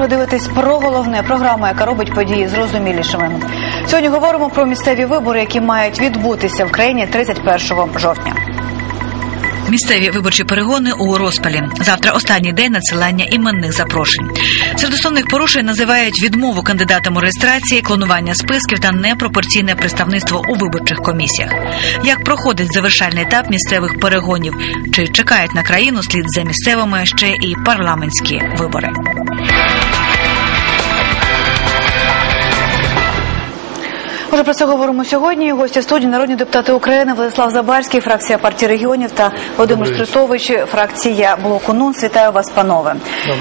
ви дивитесь про головне програму, яка робить події зрозумілішими. Сьогодні говоримо про місцеві вибори, які мають відбутися в країні 31 жовтня. Місцеві виборчі перегони у розпалі. Завтра останній день надсилання іменних запрошень. Серед основних порушень називають відмову кандидатам у реєстрації, клонування списків та непропорційне представництво у виборчих комісіях. Як проходить завершальний етап місцевих перегонів? Чи чекають на країну слід за місцевими ще і парламентські вибори? Уже про це говоримо сьогодні. Гості студії народні депутати України Владислав Забарський, фракція партії регіонів та Володимир Стритович, фракція блоку НУНС. Вітаю вас, панове.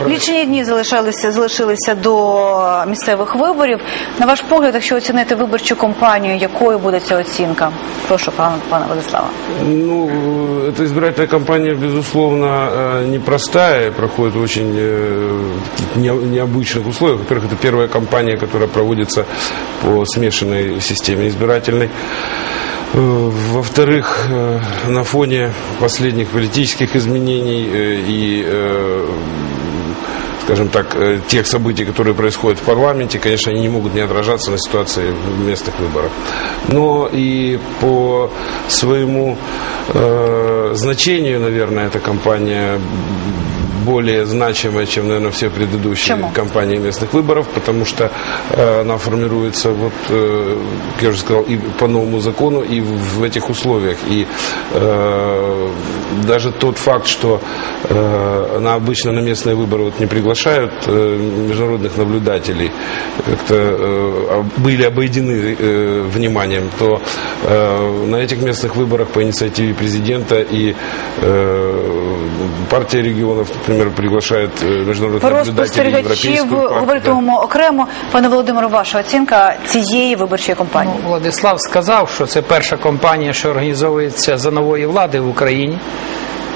Лічені дні залишалися залишилися до місцевих виборів. На ваш погляд, якщо оцінити виборчу кампанію, якою буде ця оцінка? Прошу, пана пане Владислава. Ну, эта избирательная кампания, безусловно, э, непростая, проходит в очень э, не- необычных условиях. Во-первых, это первая кампания, которая проводится по смешанной системе избирательной. Э, Во-вторых, э, на фоне последних политических изменений э, и э, скажем так, э, тех событий, которые происходят в парламенте, конечно, они не могут не отражаться на ситуации в местных выборах. Но и по своему э, значению, наверное, эта кампания более значимая, чем, наверное, все предыдущие Почему? кампании местных выборов, потому что э, она формируется, вот, э, я уже сказал, и по новому закону, и в, в этих условиях. И э, даже тот факт, что э, на обычно на местные выборы вот не приглашают э, международных наблюдателей, как-то э, были обойдены э, вниманием, то э, на этих местных выборах по инициативе президента и э, партия регіонів, наприклад, приглашає міжнародних международных Про европейскую да. говоритимемо окремо. Пане Володимире, ваша оцінка цієї виборчої кампанії? Ну, Владислав сказав, що це перша кампанія, що організовується за нової влади в Україні.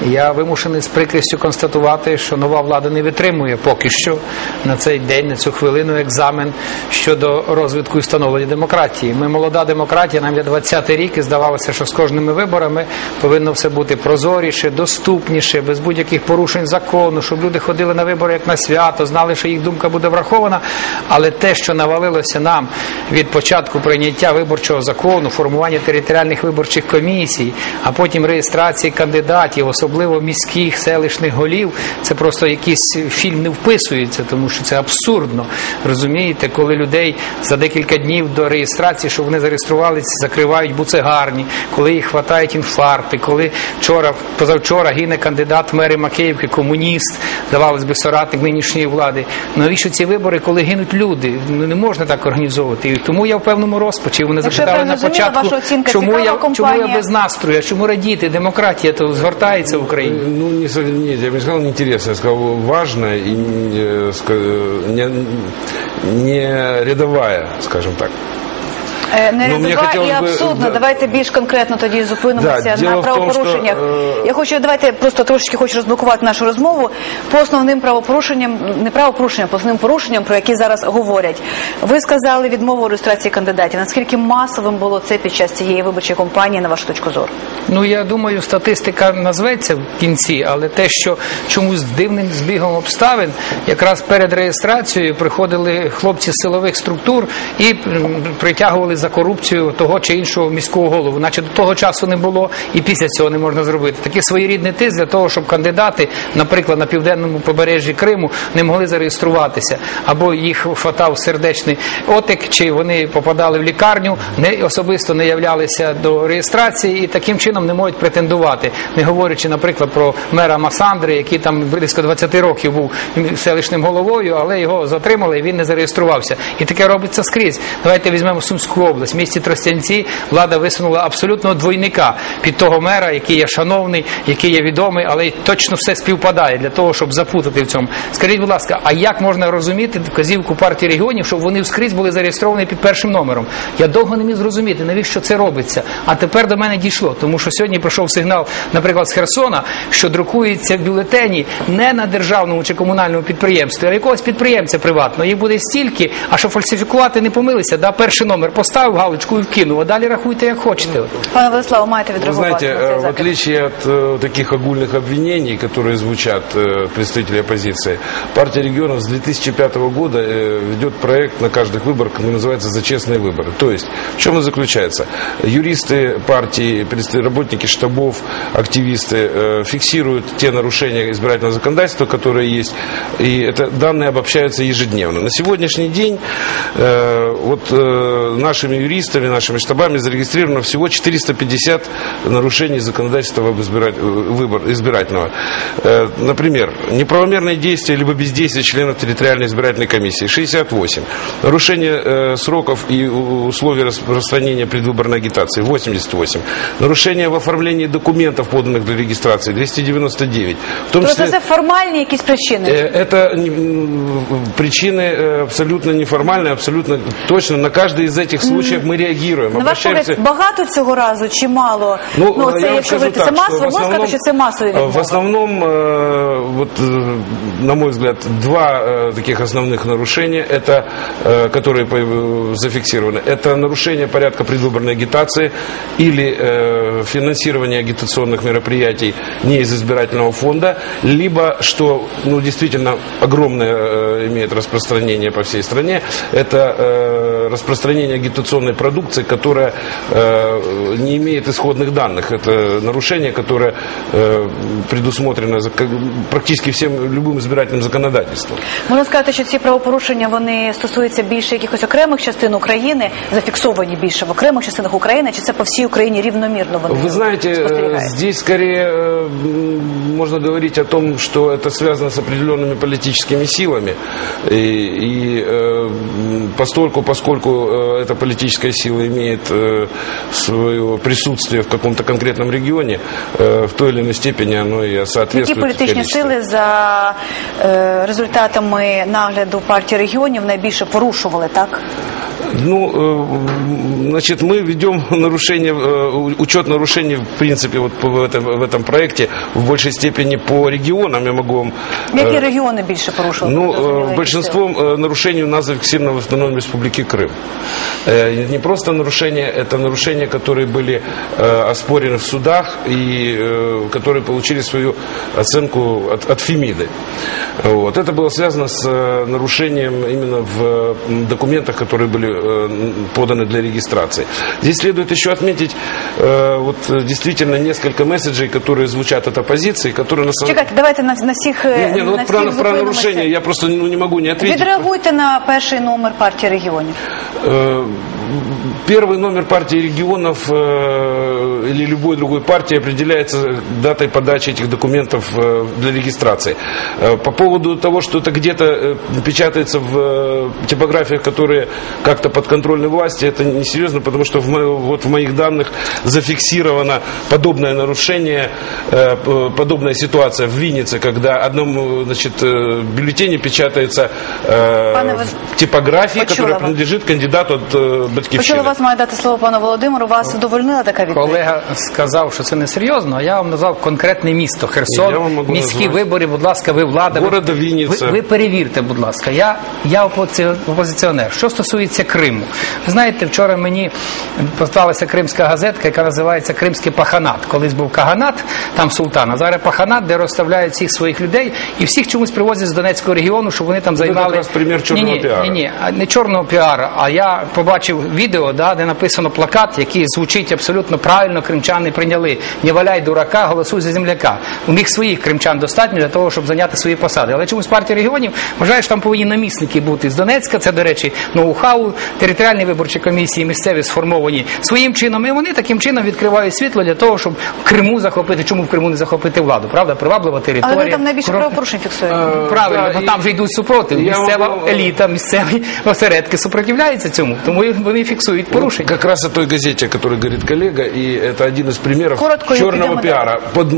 Я вимушений з прикрістю констатувати, що нова влада не витримує поки що на цей день, на цю хвилину екзамен щодо розвитку і становлення демократії. Ми молода демократія, нам є 20-й рік, і здавалося, що з кожними виборами повинно все бути прозоріше, доступніше, без будь-яких порушень закону, щоб люди ходили на вибори як на свято, знали, що їх думка буде врахована. Але те, що навалилося нам від початку прийняття виборчого закону, формування територіальних виборчих комісій, а потім реєстрації кандидатів, особливо міських селищних голів, це просто якийсь фільм не вписується, тому що це абсурдно. Розумієте, коли людей за декілька днів до реєстрації, щоб вони зареєструвалися, закривають буцегарні, коли їх хватають інфаркти, коли вчора, позавчора гине кандидат в мери Макеївки, комуніст, здавалось би, соратник нинішньої влади. Навіщо ці вибори, коли гинуть люди? Ну не можна так організовувати. І тому я в певному розпачі. Вони запитали на початку, чому я, чому я без настрою, чому радіти? Демократія то згортається в Украине? Ну, не, нет, я бы не сказал неинтересно, я сказал важно и не, ска- не, не рядовая, скажем так. Е, Не Ну, і абсурдно. да. Давайте більш конкретно тоді зупинимося Да, на тому, правопорушеннях. що, е, Я хочу давайте просто трошечки хочу розблокувати нашу розмову по основним правопорушенням, не правопорушенням, по основним порушенням, про які зараз говорять. Ви сказали відмову у реєстрації кандидатів. Наскільки масовим було це під час цієї виборчої кампанії, на вашу точку зору? Ну я думаю, статистика назветься в кінці, але те, що чомусь дивним збігом обставин, якраз перед реєстрацією приходили хлопці з силових структур і притягували за корупцію того чи іншого міського голову, наче до того часу не було, і після цього не можна зробити. Такий своєрідний тиск для того, щоб кандидати, наприклад, на південному побережжі Криму не могли зареєструватися, або їх хватав сердечний отик, чи вони попадали в лікарню, не особисто не являлися до реєстрації і таким чином не можуть претендувати. Не говорячи, наприклад, про мера Масандри, який там близько 20 років був селищним головою, але його затримали і він не зареєструвався. І таке робиться скрізь. Давайте візьмемо Сумську область. В місті Тростянці влада висунула абсолютного двойника під того мера, який є шановний, який є відомий, але точно все співпадає для того, щоб запутати в цьому. Скажіть, будь ласка, а як можна розуміти вказівку партії регіонів, щоб вони вскрізь були зареєстровані під першим номером? Я довго не міг зрозуміти, навіщо це робиться. А тепер до мене дійшло, тому що сьогодні прийшов сигнал, наприклад, з Херсона, що друкуються бюлетені не на державному чи комунальному підприємстві, а якогось підприємця приватного. Їх буде стільки, а що фальсифікувати не помилися, да перший номер поставили. поставив галочку і вкинув, а далі рахуйте як хочете. Пане Владиславе, маєте Вы відреагувати знаете, на цей э, в закид? отличие от э, таких огульных обвинений, которые звучат э, представители оппозиции, партия регионов с 2005 года э, ведет проект на каждых выборах, который называется «За честные выборы». То есть, в чем он заключается? Юристы партии, представ- работники штабов, активисты э, фиксируют те нарушения избирательного законодательства, которые есть, и это данные обобщаются ежедневно. На сегодняшний день э, вот э, нашими юристами, нашими штабами зарегистрировано всего 450 нарушений законодательства об э, выбор, избирательного. Э, Например, неправомерные действия либо бездействие членов территориальной избирательной комиссии 68. Нарушение э, сроков и условий распространения предвыборной агитации 88. Нарушение в оформлении документов, поданных для регистрации 299. В том числе... формальні якісь причини? Э, Это не- м, причины э, абсолютно неформальные, абсолютно точно. На каждый из этих случаев мы реагируем. На ваш погляд, багато цього разу чи мало? Ну, це я вам якщо ви це масово, можна сказати, що це масові э, В відмови? основном, э, вот, э, на мой взгляд, два таких основных нарушения, это, которые зафиксированы. Это нарушение порядка предвыборной агитации или финансирование агитационных мероприятий не из избирательного фонда, либо, что ну, действительно огромное имеет распространение по всей стране, это распространение агитационной продукции, которая э, не имеет исходных данных. Это нарушение, которое э, предусмотрено за- как- практически всем любым избирательным законодательством. Можна сказати, що ці правопорушення вони стосуються більше якихось окремих частин України, зафіксовані більше в окремих частинах України, чи це по всій Україні рівномірно вони Вы знаете, э, спостерігаються? здесь скорее э, м, можно говорить о том, что это связано с определенными политическими силами. И, и, э, м, постольку, поскольку э, эта политическая сила имеет э, свое присутствие в каком-то конкретном регионе, э, в той или иной степени оно и Які соответствует. політичні количеству. сили за е, результатами нагляду партії регіонів найбільше порушували, так? Ну, э, значит, мы ведем нарушение, э, учет нарушений, в принципе, вот по- в этом, в этом проекте в большей степени по регионам. Я могу вам... э, Які регіони більше порушували? Ну, Зрозуміло, э, які большинство сили. э, нарушений у нас зафиксировано в Автономной Республике Крым. Э, Не просто нарушения, это нарушения, которые были э, оспорены в судах и э, которые получили свою оценку от, от Фемиды. Вот. Это было связано с э, нарушением именно в м, документах, которые были э, м, поданы для регистрации. Здесь следует еще отметить э, вот, э, действительно несколько месседжей, которые звучат от оппозиции, которые на самом Чекайте, давайте на, на всіх, е, не, не, ну на вот про, всіх про зупинимося. нарушение я просто ну, не могу не ответить. Відреагуйте на перший номер партії регіонів. Э, Первый номер партии регионов э, или любой другой партии определяется датой подачи этих документов э, для регистрации. Э, По поводу того, что это где-то э, печатается в э, типографиях, которые как-то подконтрольны власти, это несерьезно, потому что в, вот в моих данных зафиксировано подобное нарушение, э, подобная ситуация в Виннице, когда одному значит, бюллетене печатается в типографии, Почула которая принадлежит кандидату от э, Батьківщини. Почула маю дати слово пану Володимиру. Вас задовольнила така відповідь? Колега сказав, що це не серйозно, а я вам назвав конкретне місто Херсон, міські назвати. вибори, будь ласка, ви влада. ви- Города Вінниця. Ви, ви перевірте, будь ласка. Я, я опозиціонер. Що стосується Криму, ви знаєте, вчора мені поставилася кримська газетка, яка називається Кримський паханат. Колись був каганат, там султан, а зараз паханат, де розставляють всіх своїх людей і всіх чомусь привозять з Донецького регіону, щоб вони там займали. якраз примір чорного ні, ні, піару. Ні, ні, не чорного піару, а я побачив відео, да, де написано плакат, який звучить абсолютно правильно. Кримчани прийняли не валяй дурака, голосуй за земляка. У них своїх кримчан достатньо для того, щоб зайняти свої посади. Але чомусь партія регіонів вважає, що там повинні намісники бути з Донецька. Це, до речі, ноу-хау, територіальні виборчі комісії місцеві сформовані своїм чином. І вони таким чином відкривають світло для того, щоб в Криму захопити. Чому в Криму не захопити владу? Правда, приваблива територія. Але ви там найбільше правопорушень фіксуєте. Правильно, Да, бо і- там же йдуть супротив. Місцева еліта, місцеві осередки супротивляються цьому, тому вони фіксують порушення. Как раз о той газете, о которой говорит коллега, и это один из примеров Коротко, черного пиара. Под,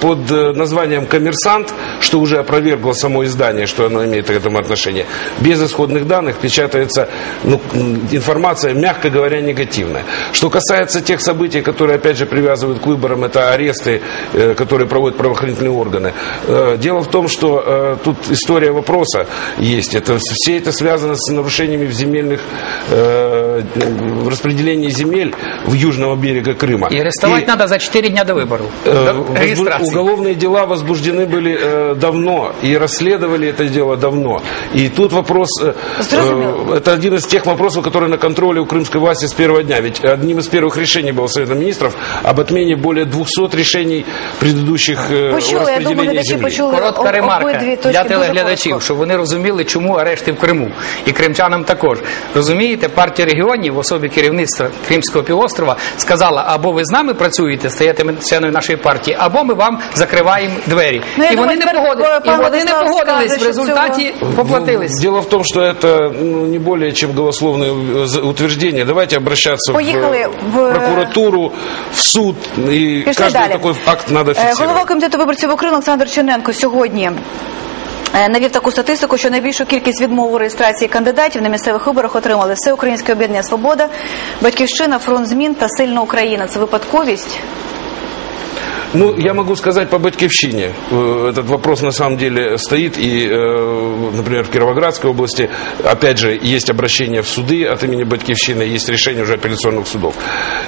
под э, названием «Коммерсант», что уже опровергло само издание, что оно имеет к этому отношение, без исходных данных печатается ну, информация, мягко говоря, негативная. Что касается тех событий, которые, опять же, привязывают к выборам, это аресты, э, которые проводят правоохранительные органы. Э, Дело в том, что тут история вопроса есть. Это, все это связано с нарушениями в земельных в распределении земель в южного берега Крыма. І арестувати И, треба за 4 дня до вибору. э, До возбу- реєстрації. Уголовные дела возбуждены были э, давно и расследовали это дело давно. И тут вопрос, э, Зрозуміло. э, это один из тех вопросов, которые на контроле у крымской власти с первого дня. Ведь одним из первых решений было Совета Министров об отмене более 200 решений предыдущих э, о Почули, я думаю, распределении глядачі земли. почули Коротка об- ремарка обидві точки. для Дуже телеглядачів, коротко. щоб вони розуміли, чому арешти в Криму. І кримчанам також. Розумієте, партія регіонів в особі керівництва Кримського півострова сказала, або ви з нами працюєте, стаєте членом нашої партії, або ми вам закриваємо двері. Ну, я і вони думаю, не тепер, погодились. е, І пан вони не Владислав погодились. скаже, В що результаті поплатились. Дело в том, что это ну, не более чем голословное э, за- утверждение. Давайте обращаться Поехали в, в- прокуратуру, в суд. И Пішли каждый далі. такой факт надо Е, фиксировать. Голова комітету виборців України Олександр Черненко сьогодні. е, Навів таку статистику, що найбільшу кількість відмов у реєстрації кандидатів на місцевих виборах отримали Всеукраїнське об'єднання Свобода, Батьківщина, Фронт змін та Сильна Україна. Це випадковість. Ну, я могу сказать по Батьковщине. Этот вопрос на самом деле стоит. И, э, например, в Кировоградской области, опять же, есть обращение в суды от имени Батьковщины, есть решение уже апелляционных судов.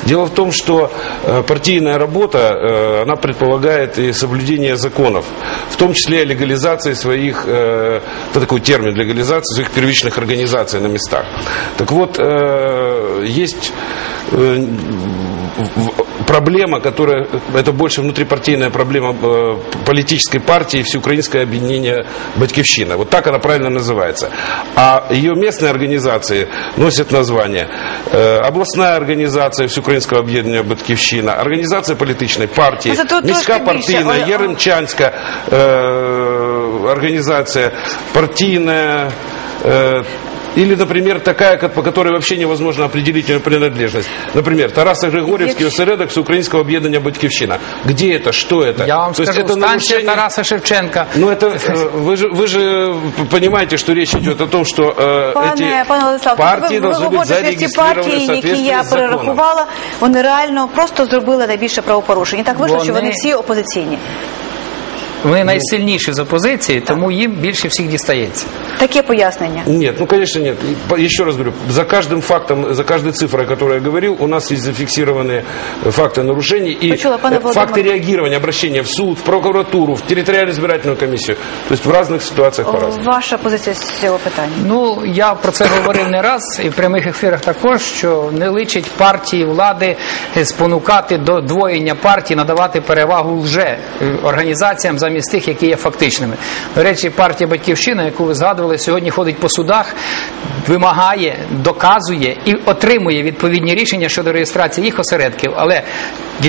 Дело в том, что э, партийная работа, э, она предполагает и соблюдение законов, в том числе легализации своих, это такой термин, легализации своих первичных организаций на местах. Так вот, есть проблема, которая, это больше внутрипартийная проблема э, политической партии Всеукраинское объединение «Батьковщина». Вот так она правильно называется. А ее местные организации носят название э, областная организация Всеукраинского объединения «Батьковщина», организация политичной партии, Ну, міська більше, партийная, але- Яремчанская э, организация, партийная э, или, например, такая, как- по которой вообще невозможно определить ее принадлежность. Например, Тараса Григорьевский осередок Всеукраинского объединения «Батьковщина». Где это? Что это? Я вам То есть скажу, это станція нарушение- Тараса Шевченка. Ну, это, э, вы, же, вы же понимаете, что речь идет о том, что э, Пане, эти пане Владислав, партии ви, ви должны быть говорите, що ці зарегистрированы в партії, які соответствии я с законом. перерахувала, вони реально просто зробили найбільше правопорушень. І так вийшло, що Вони- вони всі опозиційні. Вони найсильніші з опозиції, тому їм більше всіх дістається. Таке пояснення. Нет, ну конечно нет. И по- Еще раз говорю, за каждым фактом, за каждой цифрой, о которой я говорил, у нас есть зафиксированные факты нарушений и Почула, пане э, Володимир. факты реагирования, обращения в суд, в прокуратуру, в территориальную избирательную комиссию. То есть в разных ситуациях по-разному. Ваша позиція з цього питання. Ну я про це говорив не раз і в прямих ефірах також, що не личить партії влади е, спонукати до двоєння партії, надавати перевагу лже е, організаціям замість тих, які є фактичними. До речі, партія Батьківщина, яку ви згадували, сьогодні ходить по судах, вимагає, доказує і отримує відповідні рішення щодо реєстрації їх осередків. Але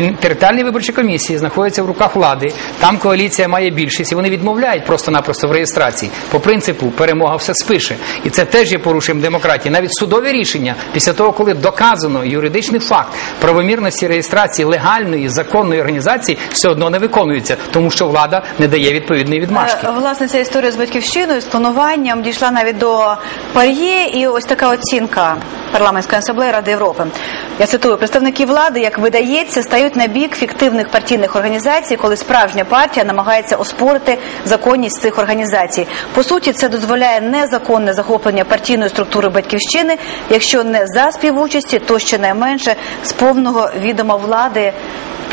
територіальні виборчі комісії знаходяться в руках влади. Там коаліція має більшість, і вони відмовляють просто-напросто в реєстрації. По принципу перемога все спише. І це теж є порушенням демократії. Навіть судові рішення після того, коли доказано юридичний факт правомірності реєстрації легальної законної організації, все одно не виконується, тому що влада не дає відповідної відмашки. Е, Власне, ця історія з батьківщиною, з плануванням дійшла навіть до пар'є, і ось така оцінка парламентської асамблеї Ради Європи. Я цитую, представники влади, як видається, стають на бік фіктивних партійних організацій, коли справжня партія намагається оспорити законність цих організацій. По суті, це дозволяє незаконне захоплення партійної структури батьківщини, якщо не за співучасті, то щонайменше з повного відома влади.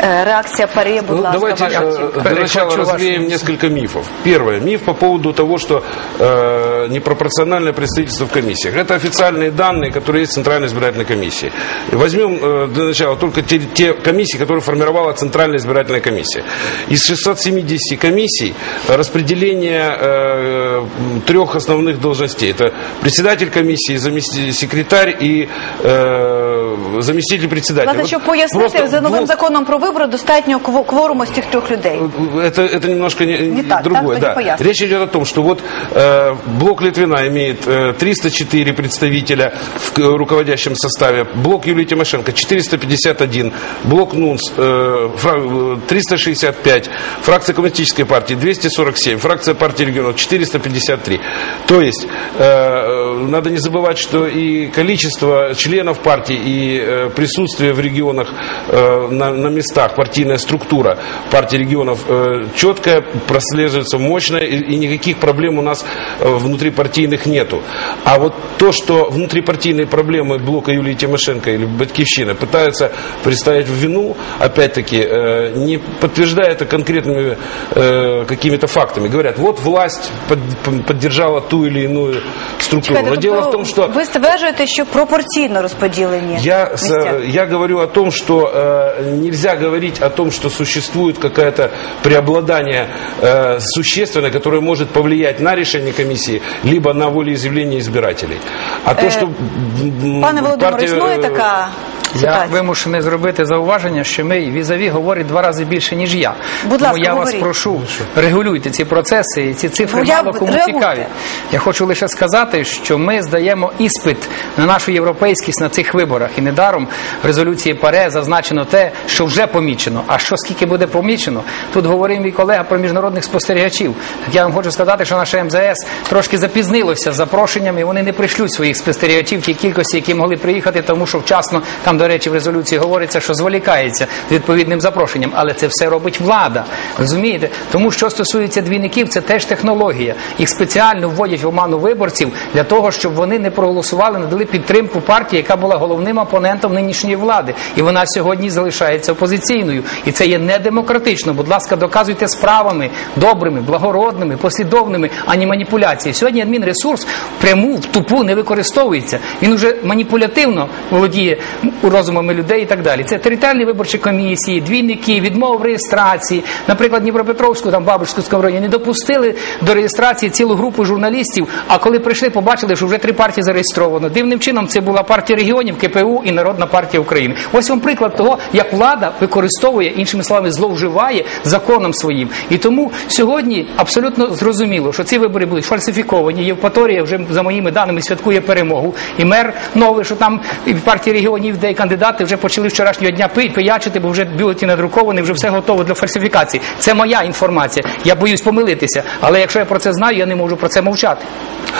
Е, Реакція пар'є, будь Ну, ласка, давайте ваша э, оцінка. для начала Перехвачу вашу развеем мысль. несколько мифов. Первое. Миф по поводу того, что э, непропорциональное представительство в комиссиях. Это официальные данные, которые есть в Центральной избирательной комиссии. И Возьмем э, для начала только те, те комиссии, которые формировала Центральная избирательная комиссия. Из 670 комиссий э, распределение э, м, трех основных должностей. Это председатель комиссии, заместитель, секретарь и э, заместитель председателя. Власне, Вот щоб пояснити, просто за новим двух- законом про вибори достатньо кво- кворуму з цих трьох людей. это, это немножко не, Не так, другое. так, да. поясни. Речь идет о том, что вот э, блок Литвина имеет э, 304 представителя в к- руководящем составе, блок Юлии Тимошенко 451, блок НУНС э, фра- э, 365, фракция Коммунистической партии 247, фракция партии регионов 453. То есть э, э, надо не забывать, что и количество членов партии, и и э, присутствие в регионах э, на, на местах, партийная структура партии регионов э, четкая, прослеживается мощная, и, и никаких проблем у нас э, внутрипартийных нету. А вот то, что внутрипартийные проблемы блока Юлии Тимошенко или Батьковщины пытаются представить в вину, опять-таки, э, не подтверждая это конкретными э, какими-то фактами. Говорят, вот власть под- поддержала ту или иную структуру. Чекайте, Но дело в тобто том, что ви стверджуєте, що пропорційно розподілені я, с- місця. я говорю о том, что э, нельзя говорить о том, что существует какое-то преобладание э, существенное, которое может повлиять на решение комиссии, либо на волеизъявление избирателей. А то, что м, Пане Володимире, партия, існує э, така Я вимушений зробити зауваження, що ми візаві говорить два рази більше, ніж я. Будь Тому ласка, я говоріть. вас прошу, регулюйте ці процеси, і ці цифри Ну, я- мало кому реагуйте. цікаві. Я хочу лише сказати, що ми здаємо іспит на нашу європейськість на цих виборах. І недаром в резолюції ПАРЕ зазначено те, що вже помічено. А що скільки буде помічено? Тут говорив мій колега про міжнародних спостерігачів. Так я вам хочу сказати, що наша МЗС трошки запізнилося з запрошенням, і вони не прийшлють своїх спостерігачів в тій кількості, які могли приїхати, тому що вчасно там, до речі, в резолюції говориться, що зволікається з відповідним запрошенням. Але це все робить влада. Розумієте? Тому що стосується двійників, це теж технологія. Їх спеціально вводять в оману виборців для того, щоб вони не проголосували, надали підтримку партії, яка була головним опонентом нинішньої влади. І вона сьогодні залишається опозиційною. І це є недемократично. Будь ласка, доказуйте справами добрими, благородними, послідовними, а не маніпуляції. Сьогодні адмінресурс пряму в тупу не використовується. Він уже маніпулятивно володіє розумами людей і так далі. Це територіальні виборчі комісії, двійники, відмова в реєстрації. Наприклад, Дніпропетровську, там Бабушську районі не допустили до реєстрації цілу групу журналістів. А коли прийшли, побачили, що вже три партії зареєстровано. Дивним чином це була партія регіонів, КПУ і Народна партія України. Ось вам приклад того, як влада використовує іншими словами, зловживає законом своїм. І тому сьогодні абсолютно зрозуміло, що ці вибори будуть фальсифіковані. Євпаторія вже за моїми даними святкує перемогу. І мер новий, що там і партії регіонів, де кандидати вже почали вчорашнього дня пи- пиячити, бо вже бюлетені надруковані, вже все готово для фальсифікації. Це моя інформація. Я боюсь помилитися. Але якщо я про це знаю, я не можу про це мовчати.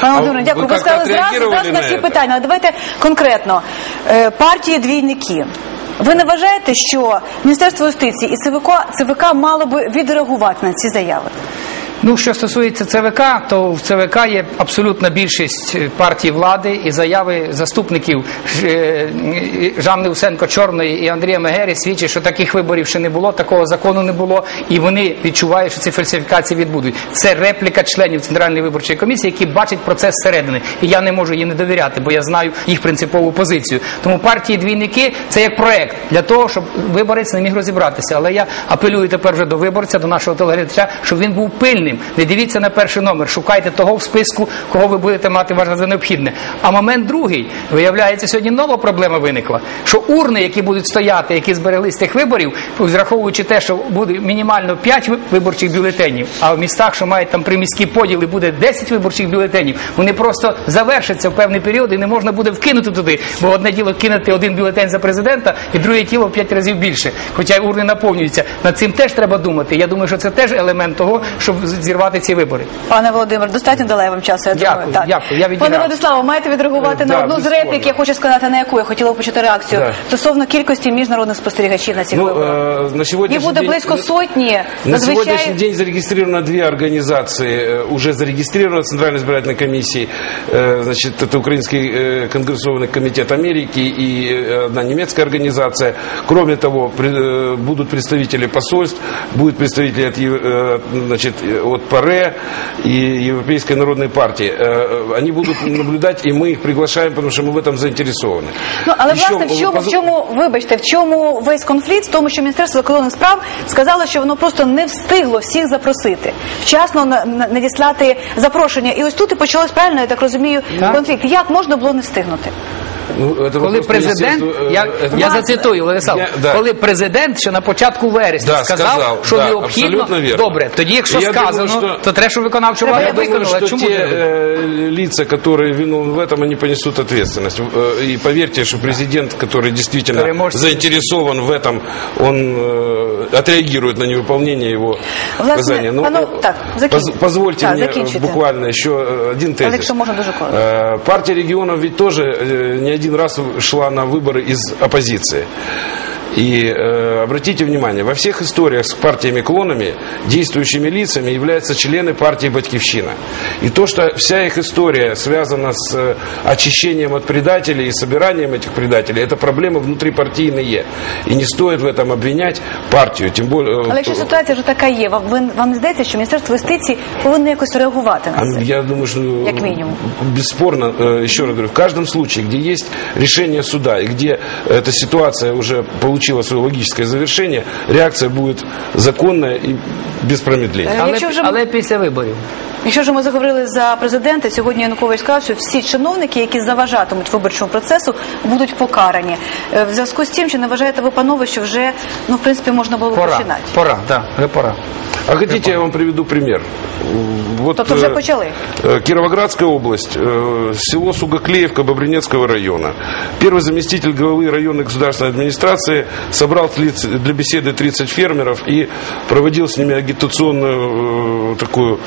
Пане Володимире, дякую. ви сказали зразу, зразу на всі питання. Але давайте конкретно. Е, Партії двійники. Ви не вважаєте, що Міністерство юстиції і ЦВК, ЦВК мало би відреагувати на ці заяви? Ну, що стосується ЦВК, то в ЦВК є абсолютна більшість е, партій влади і заяви заступників е, Жанни Усенко Чорної і Андрія Мегері свідчать, що таких виборів ще не було, такого закону не було, і вони відчувають, що ці фальсифікації відбудуть. Це репліка членів Центральної виборчої комісії, які бачать процес зсередини. І я не можу їй не довіряти, бо я знаю їх принципову позицію. Тому партії двійники це як проект для того, щоб виборець не міг розібратися. Але я апелюю тепер вже до виборця, до нашого телеглядача, щоб він був пильним. Не дивіться на перший номер, шукайте того в списку, кого ви будете мати вважати за необхідне. А момент другий виявляється, сьогодні нова проблема виникла. Що урни, які будуть стояти, які зберегли з тих виборів, зраховуючи те, що буде мінімально 5 виборчих бюлетенів, а в містах, що мають там приміські поділи, буде 10 виборчих бюлетенів, вони просто завершаться в певний період і не можна буде вкинути туди. Бо одне діло кинути один бюлетень за президента, і друге тіло в 5 разів більше. Хоча урни наповнюються. Над цим теж треба думати. Я думаю, що це теж елемент того, щоб зірвати ці вибори. Пане Володимир, достатньо дали я вам часу. Я Дякую, думаю, так. дякую, я відіграю. Пане Владиславе, маєте відреагувати Е, на да, одну з безспорно. реплік, я хочу сказати, на яку я хотіла почути реакцію Да. стосовно кількості міжнародних спостерігачів на цих Ну, виборах. э, на Їх сегодняшний буде день... близько сотні. На сегодняшний Зазвичай день зарегистрировано две организации, э, уже зарегистрировано Центральной избирательной комиссией. Э, Значит, это Украинский э, конгрессованный комитет Америки и э, одна немецкая организация. Кроме того, при- э, будут представители посольств, будут представители от, Ев- э, значит, э, от ПАРЕ и Европейской народной партии. Э, Они будут наблюдать, и мы их приглашаем, потому что мы в этом заинтересованы. Ну, але Еще, власне в э, чому, в поз- чому, вибачте, в чому весь конфлікт? В тому, що Міністерство закордонних справ сказало, що воно просто не встигло всіх запросити, вчасно на- на- надіслати запрошення. І ось тут і почалось правильно, я так розумію, Так. конфлікт. Як можна було не встигнути? Ну, это Коли вопрос президент, Министерства, э, я, это- я зацитую, Владислав, Я- да. коли президент ще на початку вересня Да, сказав, сказав, що да, необхідно, абсолютно вірно. добре, тоді якщо Я думаю, сказано, що- то треба, щоб виконавча Треба влада Я думаю, виконала. что Чому те не э, лица, которые виновны в этом, они понесут ответственность. Э, И поверьте, что президент, который действительно Переможцы. заинтересован в этом, он э, отреагирует на невыполнение его Власне, указания. Но, пану- э, так, закін- поз- позвольте так, мне закінчуйте. буквально еще э, один тезис. якщо можно, дуже коротко. Э, Партия регионов ведь тоже э, не один раз шла на выборы из оппозиции. И э, обратите внимание, во всех историях с партиями-клонами действующими лицами являются члены партии «Батькивщина». И то, что вся их история связана с э, очищением от предателей и собиранием этих предателей, это проблемы внутрипартийные. И не стоит в этом обвинять партию, тем более... э, Але якщо ситуація вже така є, вам, ви- вам не здається, що Міністерство юстиції повинно якось реагувати А, на це? Я думаю, что Как минимум. бесспорно, э, еще раз говорю, в каждом случае, где есть решение суда и где эта ситуация уже получила Свое логическое завершение, реакция будет законная и без промедления. Е, Але, якщо вже- але після виборів. Якщо ж ми заговорили за президента, сьогодні Янукович сказав, що всі чиновники, які заважатимуть виборчому процесу, будуть покарані. Е, В зв'язку з тим, чи не вважаєте ви, панове, що вже ну в принципі можна було Пора. починати? Пора, так, вже пора. А хотите, я вам приведу пример? Вот, Тобто вже э, почали? э, Кировоградская область, э, село Сугоклеевка Бобринецкого района. Первый заместитель главы районной государственной администрации собрал для беседы 30 фермеров и проводил с ними агитационную э, такую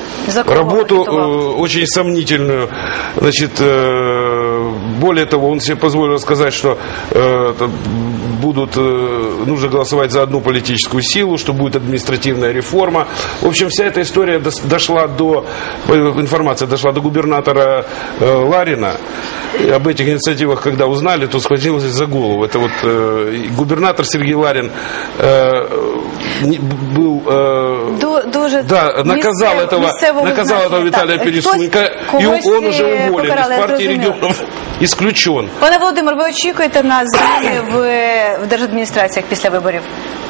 работу, агитовал? э, очень сомнительную. Значит, э, более того, он себе позволил сказать, что э, будут, э, нужно голосовать за одну политическую силу, что будет административная реформа. В общем, вся эта история дошла до, э, информация дошла до губернатора э, Ларина И об этих инициативах, когда узнали, то схватился за голову. Это вот э, и губернатор Сергей Ларин э, не- был... э, Ду- дуже да, наказал місцев- этого, місцевого наказал этого значення. Виталия Так, Пересунька, хтось- и когось, он уже е, уволен покарали, из я партии зрозуміла. регионов, Исключен. Пане Володимир, ви очікуєте на зміни в, в держадміністраціях після виборів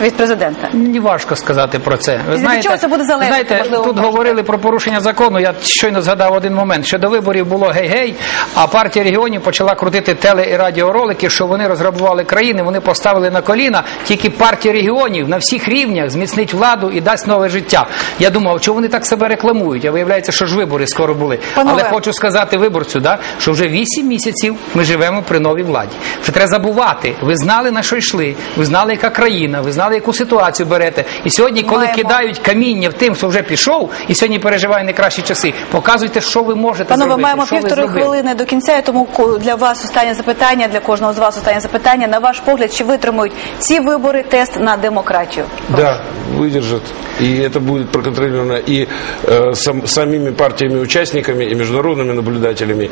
від президента? Мені важко сказати про це. Ви від чого це буде залежати, знаєте можливо, тут можете? говорили про порушення закону. Я щойно згадав один момент, що до виборів було гей-гей, а партія регіонів почала крутити теле і радіоролики, що вони розграбували країни, вони поставили на коліна. Тільки партія регіонів на всіх рівнях зміцнить владу і дасть нове життя. Я думав, чого вони так себе рекламують? А виявляється, що ж вибори скоро були. Панове. Але хочу сказати виборцю, да, що вже 8 місяців ми живемо при новій владі. Вже треба забувати. Ви знали на що йшли, ви знали, яка країна, ви знали, яку ситуацію берете. І сьогодні, коли Маємо. кидають каміння в тим, хто вже пішов, і сьогодні переживає найкращі часи, показуйте, що ви можете Панове, зробити. маємо що ви півтори зробили. хвилини до кінця, і тому ко- для вас останнє запитання, для кожного з вас останнє запитання. На ваш погляд, чи витримують ці вибори тест на демократію? Да, выдержит. И это будет проконтролировано и э, сам- самими партиями-участниками, и международными наблюдателями.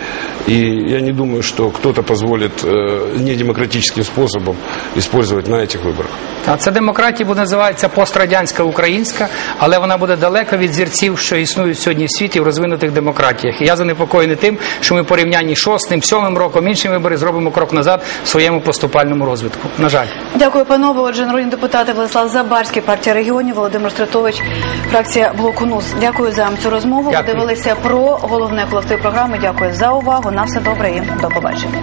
И я не думаю, что кто-то позволит э, недемократическим способом использовать на этих выборах. Це демократія буде називається пострадянська українська, але вона буде далеко від зірців, що існують сьогодні в світі в розвинутих демократіях. І я занепокоєний тим, що ми порівнянні шостим, сьомим роком, іншими вибори зробимо крок назад в своєму поступальному розвитку. На жаль. Дякую, панове. Отже, народні депутати Владислав Забарський, партія регіонів, Володимир Стритович, фракція Блоку НУС. Дякую за цю розмову. Дякую. дивилися про головне колектив програми. Дякую за увагу. На все добре і до побачення.